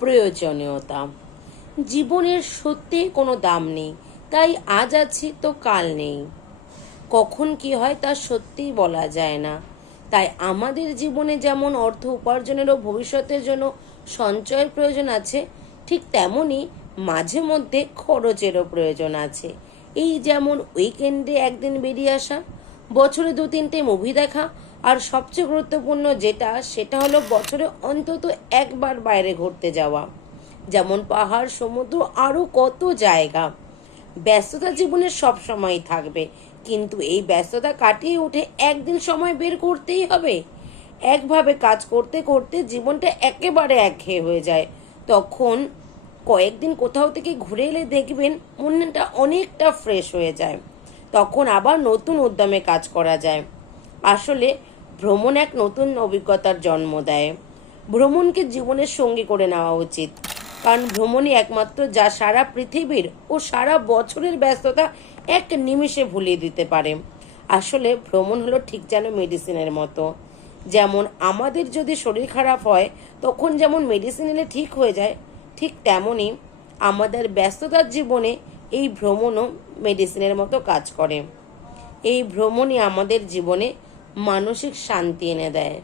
প্রয়োজনীয়তা। জীবনের সত্যি কোনো দাম নেই, তাই আজ আছি তো কাল নেই। কখন কি হয় তা সত্যিই বলা যায় না। তাই আমাদের জীবনে যেমন অর্থ উপার্জনের ও ভবিষ্যতের জন্য সঞ্চয়ের প্রয়োজন আছে, ঠিক তেমনই মাঝে মধ্যে খরচেরও প্রয়োজন আছে। এই যেমন উইকেন্ডে একদিন বেরিয়ে আসা, বছরে দু তিনটে মুভি দেখা আর সবচেয়ে গুরুত্বপূর্ণ যেটা, সেটা হলো বছরে অন্তত একবার বাইরে ঘুরতে যাওয়া। যেমন পাহাড়, সমুদ্র আরও কত জায়গা। ব্যস্ততা জীবনে সব সময় থাকবে, কিন্তু এই ব্যস্ততা কাটিয়ে উঠে একদিন সময় বের করতেই হবে। একভাবে কাজ করতে করতে জীবনটা একেবারে একঘেয়ে হয়ে যায়। তখন কয়েকদিন কোথাও থেকে ঘুরে এলে দেখবেন মনটা অনেকটা ফ্রেশ হয়ে যায়। তখন আবার নতুন উদ্যমে কাজ করা যায়। আসলে ভ্রমণ এক নতুন অভিজ্ঞতার জন্ম দেয়। ভ্রমণকে জীবনের সঙ্গী করে নেওয়া উচিত। কারণ ভ্রমণই একমাত্র যা সারা পৃথিবীর ও সারা বছরের ব্যস্ততা এক নিমিষে ভুলিয়ে দিতে পারে। আসলে ভ্রমণ হলো ঠিক যেন মেডিসিনের মতো। যেমন আমাদের যদি শরীর খারাপ হয়, তখন যেমন মেডিসিন এলে ঠিক হয়ে যায়, ঠিক তেমনই আমাদের ব্যস্ততার জীবনে এই ভ্রমণও মেডিসিনের মতো কাজ করে। এই ভ্রমণই আমাদের জীবনে মানসিক শান্তি এনে দেয়।